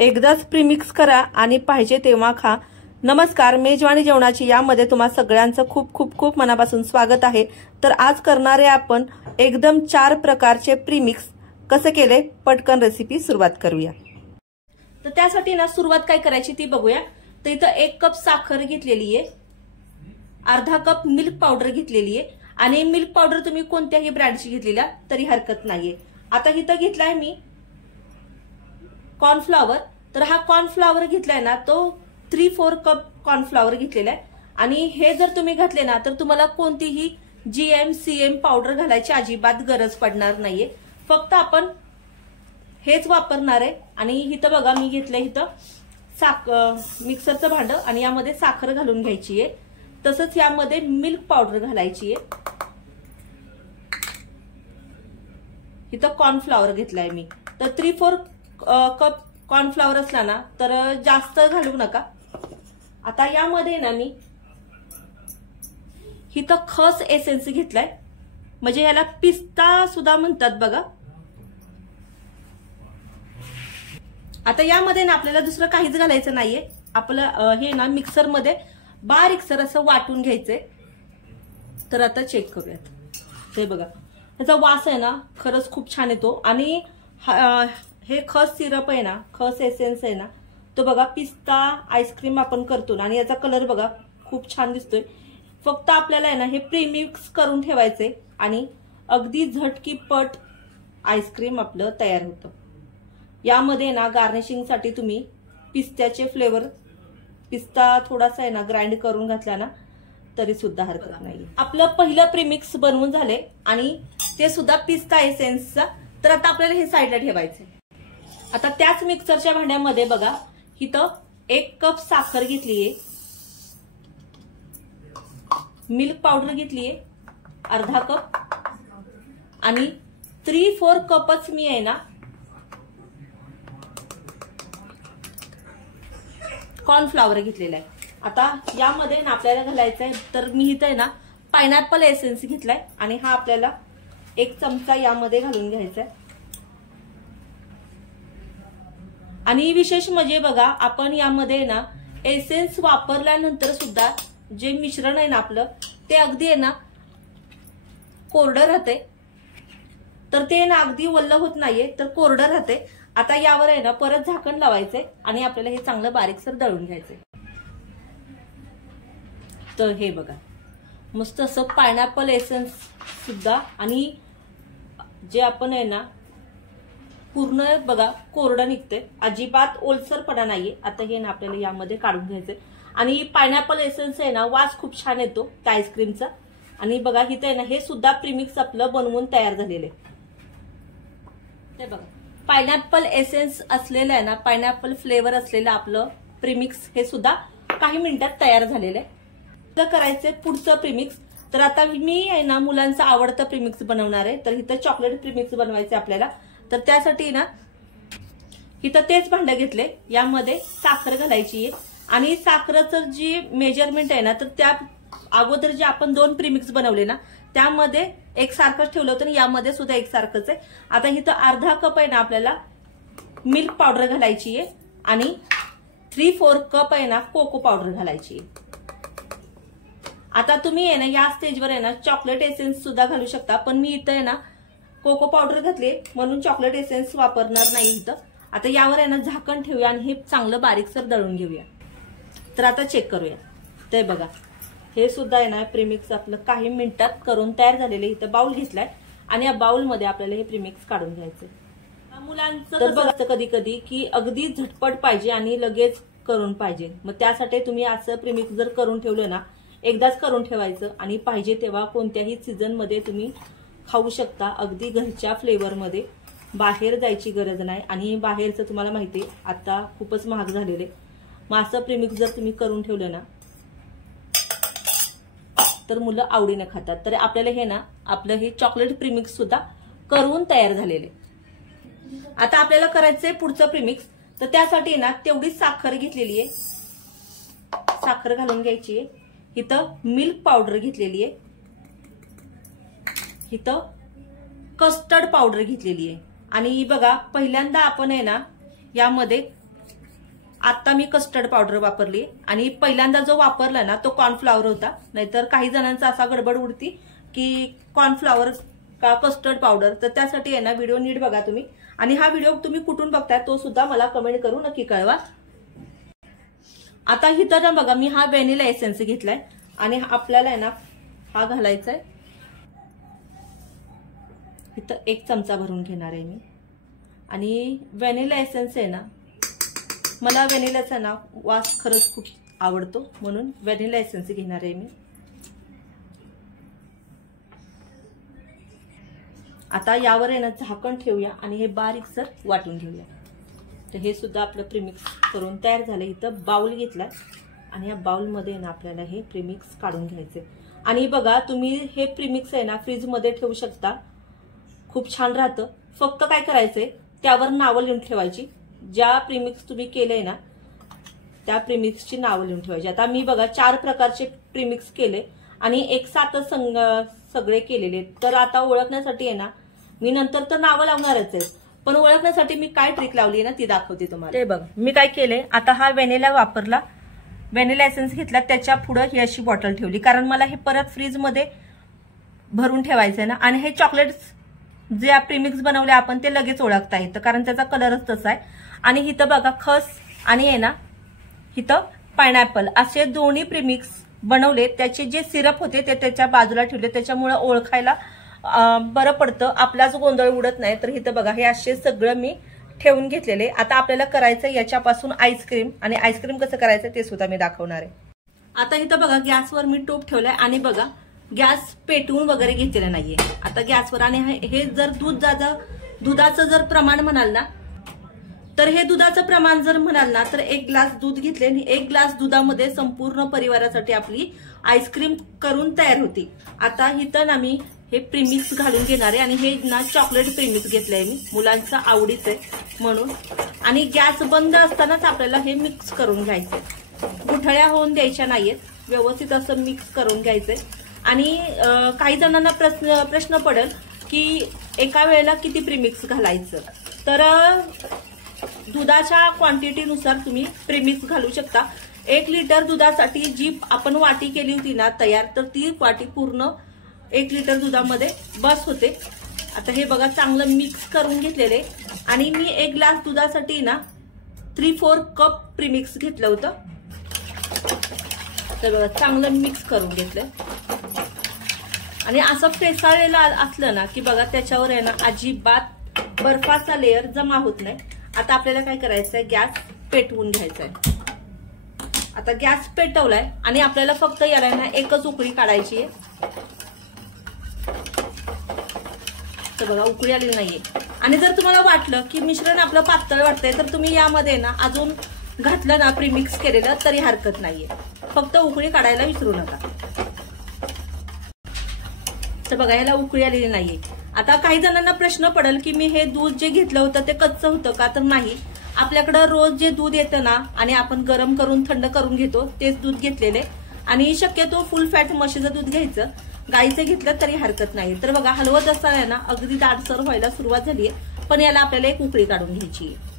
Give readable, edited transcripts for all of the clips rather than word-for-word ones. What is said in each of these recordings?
एकदाच प्रीमिक्स करा आणि पाहिजे तेव्हा खा। नमस्कार, मेजवानी जेवणाची यामध्ये तुम्हा सगळ्यांचं खूप खूप खूप मनापासून स्वागत आहे। तर आज करणारे आपण एकदम 4 प्रकारचे प्रीमिक्स कसे केले, पटकन रेसिपी सुरुवात करूया। तर त्यासाठी ना सुरुवात काय करायची ती बघूया। तर इथं 1 कप साखर घेतलेली आहे, अर्धा कप मिल्क पावडर घेतलेली आहे आणि मिल्क पावडर तुम्ही कोणत्याही ब्रँडची घेतलेला तरी हरकत नाहीये। आता इथं घेतलाय मी कॉर्नफ्लॉवर। तर हा कॉर्नफ्लॉवर घेतलाय ना तो 3-4 कप कॉर्नफ्लॉवर घेतलेला आहे आणि हे जर तुम्ही घातले ना तर तुम्हाला कोणतीही जीएम सीएम पावडर घालायची अजिबात गरज पडणार नाहीये, फक्त आपण हेच वापरणार आहे। आणि इथं बघा मी घेतलंय इथं मिक्सरचं भांड आणि यामध्ये साखर घालून घ्यायची आहे, तसंच यामध्ये मिल्क पावडर घालायची आहे। इथं कॉर्नफ्लॉवर घेतलाय मी, तर 3-4 कप कॉर्नफ्लॉवर असला ना तर जास्त घालू नका। आता यामध्ये ना मी इथं खस एसेन्स घेतलाय, म्हणजे याला पिस्ता सुद्धा म्हणतात बघा। आता यामध्ये ना आपल्याला दुसरं काहीच घालायचं नाहीये, आपलं हे ना मिक्सर मध्ये बारीकसर असं वाटून घ्यायचंय। तर आता चेक करूयात, हे बघा याचा वास आहे ना खरंच खूप छान येतो। आणि हे खस सिरप आहे ना, खस एसेन्स आहे ना, तो बघा पिस्ता आईस्क्रीम आपण करतो ना, आणि याचा कलर बघा खूप छान दिसतोय। फक्त आपल्याला आहे ना हे प्रीमिक्स करून ठेवायचे आणि अगदी झटकीपट आईस्क्रीम आपलं तयार होतं। यामध्ये ना गार्निशिंगसाठी तुम्ही पिस्त्याचे फ्लेवर, पिस्ता थोडासा आहे ना ग्राइंड करून घातला ना तरी सुद्धा हरकत नाही। आपलं पहिलं प्रीमिक्स बनवून झाले आणि ते सुद्धा पिस्ता एसेन्सचा। तर आता आपल्याला हे साईडला ठेवायचे। आता त्याच मिक्सरच्या भांड्यामध्ये बघा इथं 1 कप साखर घेतलीये, मिल्क पावडर घेतलीये अर्धा कप आणि 3-4 कपच मी आहे ना कॉर्नफ्लॉवर घेतलेला आहे। आता यामध्ये ना आपल्याला घालायचं आहे, तर मी इथं आहे ना पायनॅपल एसेन्स घेतलाय आणि हा आपल्याला 1 चमचा यामध्ये घालून घ्यायचा आहे। आणि विशेष म्हणजे बघा आपण यामध्ये ना एसेन्स वापरल्यानंतर सुद्धा जे मिश्रण आहे ना आपलं ते अगदी आहे ना कोरडं राहते, तर ते ना अगदी वल्ल होत नाहीये, तर कोरडं राहते। आता यावर आहे ना परत झाकण लावायचंय आणि आपल्याला हे चांगलं बारीकसर दळून घ्यायचंय। तर हे बघा मस्त असं पायनॅपल एसेन्स सुद्धा आणि जे आपण आहे ना पूर्ण बघा कोरडं निघते, अजिबात ओलसरपणा नाहीये। आता हे ना आपल्याला यामध्ये काढून घ्यायचंय आणि पायनॅपल एसेन्स आहे ना वास खूप छान येतो त्या आईस्क्रीमचा। आणि बघा इथे आहे ना हे सुद्धा प्रीमिक्स आपलं बनवून तयार झालेलं आहे। ते बघा पायनॅपल एसेन्स असलेलं आहे ना, पायनॅपल फ्लेवर असलेलं आपलं प्रीमिक्स हे सुद्धा काही मिनिटात तयार झालेलं आहे। तर करायचंय पुढचं प्रीमिक्स। तर आता मी आहे ना मुलांचं आवडतं प्रीमिक्स बनवणार आहे, तर इथं चॉकलेट प्रीमिक्स बनवायचं आपल्याला। तर त्यासाठी ना इथं तेच भांडं घेतले, यामध्ये साखर घालायची आहे आणि साखरेचं जी मेजरमेंट आहे ना तर त्या अगोदर जे आपण 2 प्रीमिक्स बनवले ना त्यामध्ये एकसारखंच ठेवलं होतं आणि यामध्ये सुद्धा एकसारखंच आहे। आता इथं अर्धा कप आहे ना आपल्याला मिल्क पावडर घालायची आहे आणि 3-4 कप आहे ना कोको पावडर घालायची आहे। आता तुम्ही आहे ना या स्टेजवर आहे ना चॉकलेट एसेन्स सुद्धा घालू शकता, पण मी इथं आहे ना कोको पावडर घातले म्हणून चॉकलेट एसेन्स वापरणार नाही इथं। आता यावर आहे ना झाकण ठेवूया आणि हे चांगलं बारीकसर दळून घेऊया। तर आता चेक करूया, ते बघा हे सुद्धा आहे ना प्रीमिक्स आपलं काही मिनिटात करून तयार झालेलं। इथं बाउल घेतलाय आणि या बाउल मध्ये आपल्याला हे प्रीमिक्स काढून घ्यायचं। मुलांचं तर बघायचं कधी कधी की अगदी झटपट पाहिजे आणि लगेच करून पाहिजे, मग त्यासाठी तुम्ही असं प्रीमिक्स जर करून ठेवलं ना एकदाच करून ठेवायचं आणि पाहिजे तेव्हा कोणत्याही सीझन मध्ये तुम्ही खाऊ शकता, अगदी घरच्या फ्लेवर मध्ये। बाहेर जायची गरज नाही आणि बाहेरचं तुम्हाला माहिती आहे आता खूपच महाग झालेले। मग असं प्रीमिक्स जर तुम्ही करून ठेवलं ना तर मुलं आवडीने खातात। तर आपल्याला हे ना आपलं हे चॉकलेट प्रीमिक्स सुद्धा करून तयार झालेले। आता आपल्याला करायचंय पुढचं प्रीमिक्स। तर त्यासाठी ना तेवढीच साखर घेतलेली आहे, साखर घालून घ्यायची आहे। इथं मिल्क पावडर घेतलेली आहे, इथं कस्टर्ड पावडर घेतलेली आहे आणि बघा पहिल्यांदा आपण आहे ना यामध्ये आता मी कस्टर्ड पावडर वापरली आणि पहिल्यांदा जो वापरला ना तो कॉर्नफ्लॉवर होता, नाहीतर काही जणांचा असा गडबड उडती की कॉर्नफ्लॉवर का कस्टर्ड पावडर, तर त्यासाठी आहे ना व्हिडिओ नीट बघा तुम्ही, आणि हा व्हिडिओ तुम्ही कुठून बघताय तो सुद्धा मला कमेंट करून नक्की कळवा। आता इथं ना बघा मी हा व्हॅनिला एसेन्स घेतलाय आणि आपल्याला आहे ना हा घालायचा आहे, इथं 1 चमचा भरून घेणार आहे मी। आणि व्हॅनिला एसेन्स आहे ना, मला व्हॅनिलाचा ना वास खरंच खूप आवडतो म्हणून व्हॅनिला एसेन्स घेणार आहे मी। आता यावर आहे ना झाकण ठेवूया आणि हे बारीकसर वाटून घेऊया। तर हे सुद्धा आपलं प्रीमिक्स करून तयार झालं। इथं बाउल घेतलाय आणि या बाउलमध्ये ना आपल्याला हे प्रीमिक्स काढून घ्यायचे। आणि बघा तुम्ही हे प्रीमिक्स आहे ना फ्रीज मध्ये ठेवू शकता, खूप छान राहतं। फक्त काय करायचंय, त्यावर नावं लिहून ठेवायची, ज्या प्रीमिक्स तुम्ही केलंय ना त्या प्रीमिक्सची नावं लिहून ठेवायची। आता मी बघा 4 प्रकारचे प्रीमिक्स केले आणि एक साथच सगळे केलेले। तर आता ओळखण्यासाठी आहे ना मी नंतर तर नावं लावणारच आहे, पण ओळखण्यासाठी मी काय ट्रिक लावली ना ती दाखवते तुम्हाला। ते बघा मी काय केले, आता हा व्हॅनिला वापरला, व्हॅनिला एसेन्स घेतला, त्याच्या पुढे ही अशी बॉटल ठेवली, कारण मला हे परत फ्रीज मध्ये भरून ठेवायचंय ना। आणि हे चॉकलेट्स जे प्रीमिक्स बनवले आपण ते लगेच ओळखता येतं, कारण त्याचा कलरच तसा आहे। आणि इथं बघा खस आणि आहे ना इथं पायनॅपल असे दोन्ही प्रीमिक्स बनवले, त्याचे जे सिरप होते ते त्याच्या बाजूला ठेवले, त्याच्यामुळे ओळखायला बरं पडतं, आपलाच गोंधळ उडत नाही। तर इथं बघा हे असे सगळं मी ठेवून घेतलेले। आता आपल्याला करायचं याच्यापासून आईस्क्रीम, आणि आईस्क्रीम कसं करायचं ते सुद्धा मी दाखवणार आहे। आता इथं बघा गॅसवर मी टोप ठेवलाय आणि बघा गॅस पेटवून वगैरे घेतलेला नाहीये आता गॅसवर। आणि हे जर दुधाचं जर प्रमाण म्हणाल ना, तर हे दुधाचं प्रमाण जर म्हणाल ना तर 1 ग्लास दूध घेतले आणि 1 ग्लास दुधामध्ये संपूर्ण परिवारासाठी आपली आईस्क्रीम करून तयार होती। आता इथं ना मी हे प्रीमिक्स घालून घेणार आहे आणि हे ना चॉकलेट प्रीमिक्स घेतलंय मी, मुलांचं आवडीचं आहे म्हणून। आणि गॅस बंद असतानाच आपल्याला हे मिक्स करून घ्यायचंय, गुठळ्या होऊन द्यायच्या नाहीयेत, व्यवस्थित असं मिक्स करून घ्यायचंय। आणि काही जणांना प्रश्न पडेल की एका वेळेला किती प्रीमिक्स घालायचं, तर दुधाच्या क्वांटिटीनुसार तुम्ही प्रीमिक्स घालू शकता। 1 लिटर दुधासाठी जी आपण वाटी केली होती ना तयार, तर ती वाटी पूर्ण 1 लिटर दुधामध्ये बस होते। आता हे बघा चांगलं मिक्स करून घेतलेले, आणि मी 1 ग्लास दुधासाठी ना 3/4 कप प्रीमिक्स घेतलं होतं। तर बघा चांगलं मिक्स करून घेतलं, आणि असं फेसाळलेलं असलं ना की बघा त्याच्यावर आहे ना अजिबात बर्फाचा लेअर जमा होत नाही। आता आपल्याला काय करायचंय, गॅस पेटवून घ्यायचा आहे। आता गॅस पेटवलाय आणि आपल्याला फक्त याला ना एकच उकळी काढायची आहे। तर बघा उकळी आली नाहीये। आणि जर तुम्हाला वाटलं की मिश्रण आपलं पातळ वाटतंय तर तुम्ही यामध्ये ना अजून घातलं ना प्रीमिक्स केलेलं तरी हरकत नाहीये, फक्त उकळी काढायला विसरू नका। तर बघा याला उकळी आलेली नाहीये। आता काही जणांना प्रश्न पडेल की मी हे दूध जे घेतलं होतं ते कच्चं होतं का, तर नाही, आपल्याकडे रोज जे दूध येतं ना आणि आपण गरम करून थंड करून घेतो तेच दूध घेतलेले। आणि शक्यतो फुल फॅट म्हशीचं दूध घ्यायचं, गाईचं घेतलं तरी हरकत नाही। तर बघा हलवत असताना ना अगदी दाटसर व्हायला सुरुवात झालीये, पण याला आपल्याला एक उकळी काढून घ्यायची आहे।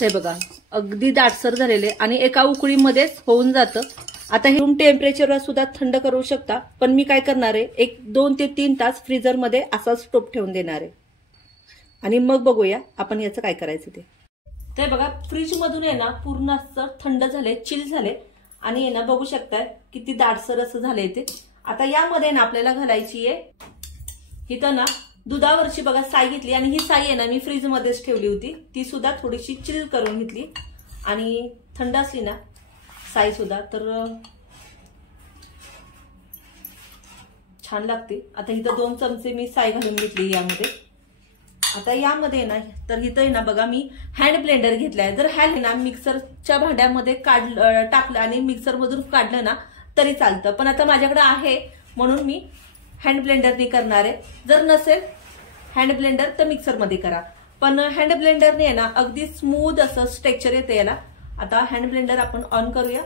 हे बघा अगदी दाटसर झालेले आणि एका उकळीमध्येच होऊन जातं। आता हे रूम टेम्परेचरवर सुद्धा थंड करू शकता, पण मी काय करणार आहे 2 ते 3 तास फ्रीजरमध्ये असाच टोप ठेवून देणार आहे, आणि मग बघूया आपण याचं काय करायचं ते। तर बघा फ्रीज मधून आहे ना पूर्ण असं थंड झाले, चिल झाले, आणि आहे ना बघू शकताय किती दाटसर असं झालंय ते। आता यामध्ये ना आपल्याला घालायची आहे इथं ना दुधावरची बघा साई घेतली, आणि ही साई आहे ना मी फ्रीज मध्येच ठेवली होती, ती सुद्धा थोडीशी चिल करून घेतली, आणि थंड असली ना साई सुद्धा तर छान लागते। आता इथं 2 चमचे मी साई घालून घेतली यामध्ये। आता यामध्ये ना तर इथं आहे ना बघा मी हँड ब्लेंडर घेतलाय। जर हँड ना मिक्सरच्या भांड्यामध्ये टाकलं आणि मिक्सर मधून काढलं ना तरी चालतं, पण आता माझ्याकडे आहे म्हणून मी हँड ब्लेंडरने करणार आहे। जर नसेल हँड ब्लेंडर तर मिक्सर मध्ये करा, पण हँड ब्लेंडरने ना अगदी स्मूथ असं टेक्स्चर येते याला। आता हँड ब्लेंडर आपण ऑन करूया।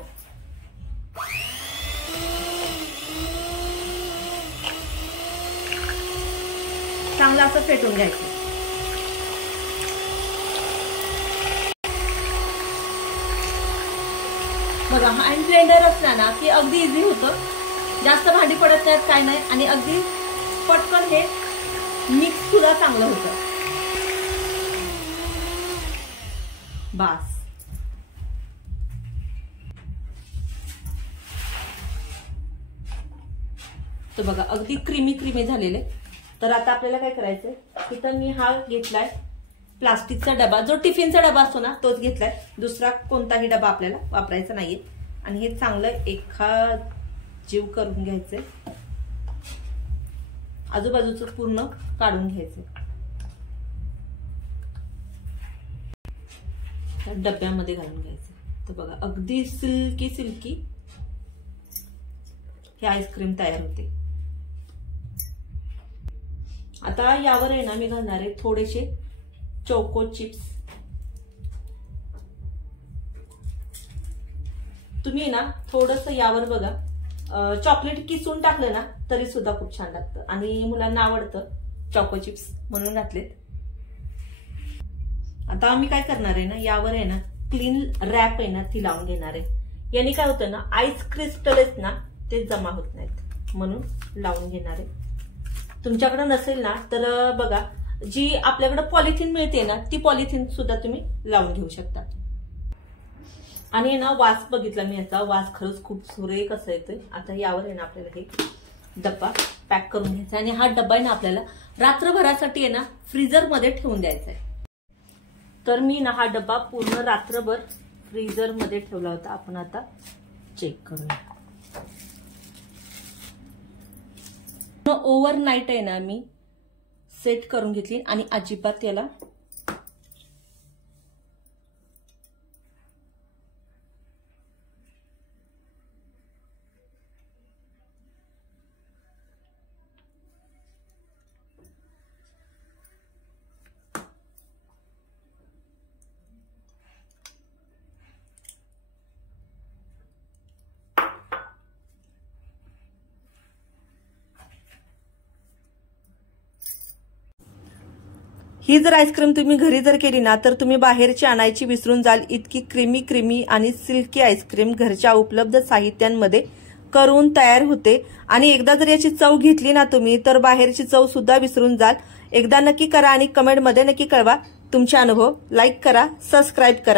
चांगलं असं फेटून घ्यायचं। बघा हँड ब्लेंडर असला ना की अगदी इझी होतं, जास्त भांडी पडत नाहीत काय नाही आणि अगदी पटकन हे मिक्स सुद्धा चांगलं होतं. बास. तर बघा अगदी क्रीमी क्रीमी झालेले. तर आता आपल्याला काय करायचंय, तिथं मी हा घेतलाय प्लास्टिकचा डबा, जो टिफिनचा डबा असतो ना तोच घेतलाय, दुसरा कोणताही डबा आपल्याला वापरायचा नाहीये. आणि हे चांगलं एका जीव करून घ्यायचंय, आजूबाजूचं पूर्ण काढून घ्यायचंय. डब्यामध्ये घालून घ्यायचं. तर बघा अगदी सिल्की सिल्की हे आईस्क्रीम तयार होते. आता यावर आहे ना मी घालणार आहे थोडेसे चोको चिप्स. तुम्ही ना थोडस यावर बघा चॉकलेट किसून टाकलं ना तरी सुद्धा खूप छान लागतं आणि मुलांना आवडतं चोको चिप्स म्हणून घातलेत. आता आम्ही काय करणार आहे ना, यावर आहे ना क्लीन रॅप आहे ना ती लावून घेणार आहे. याने काय होतं ना, आईस क्रिस्टल आहेत ना ते जमा होत नाहीत म्हणून लावून घेणार आहे. तुमच्याकडे नसेल ना तर बघा जी आपल्याकडे पॉलिथिन मिळते ना ती पॉलिथिन सुद्धा तुम्ही लावून घेऊ शकता. आणि ना वास बघितला मी, याचा वास खरंच खूप सुरेख असा येतोय. आता यावर आहे ना आपल्याला हे डब्बा पॅक करून घ्यायचा आणि हा डब्बा आहे ना आपल्याला रात्रभरासाठी आहे ना फ्रीजर मध्ये ठेवून द्यायचा आहे. तर मी ना हा डब्बा पूर्ण रात्रभर फ्रीजर मध्ये ठेवला होता. आपण आता चेक करूया. ओव्हरनाईट आहे ना मी सेट करून घेतली आणि अजिबात याला ही जर आईस्क्रीम तुम्ही घरी जर केली ना तर तुम्ही बाहेरची आणायची विसरून जाल. इतकी क्रीमी क्रीमी आणि सिल्की आईस्क्रीम घरच्या उपलब्ध साहित्यांमध्ये करून तयार होते. आणि एकदा जर याची चव घेतली ना तुम्ही तर बाहेरची चव सुद्धा विसरून जाल. एकदा नक्की करा आणि कमेंटमध्ये नक्की कळवा तुमचे अनुभव. लाईक करा, सबस्क्राईब करा.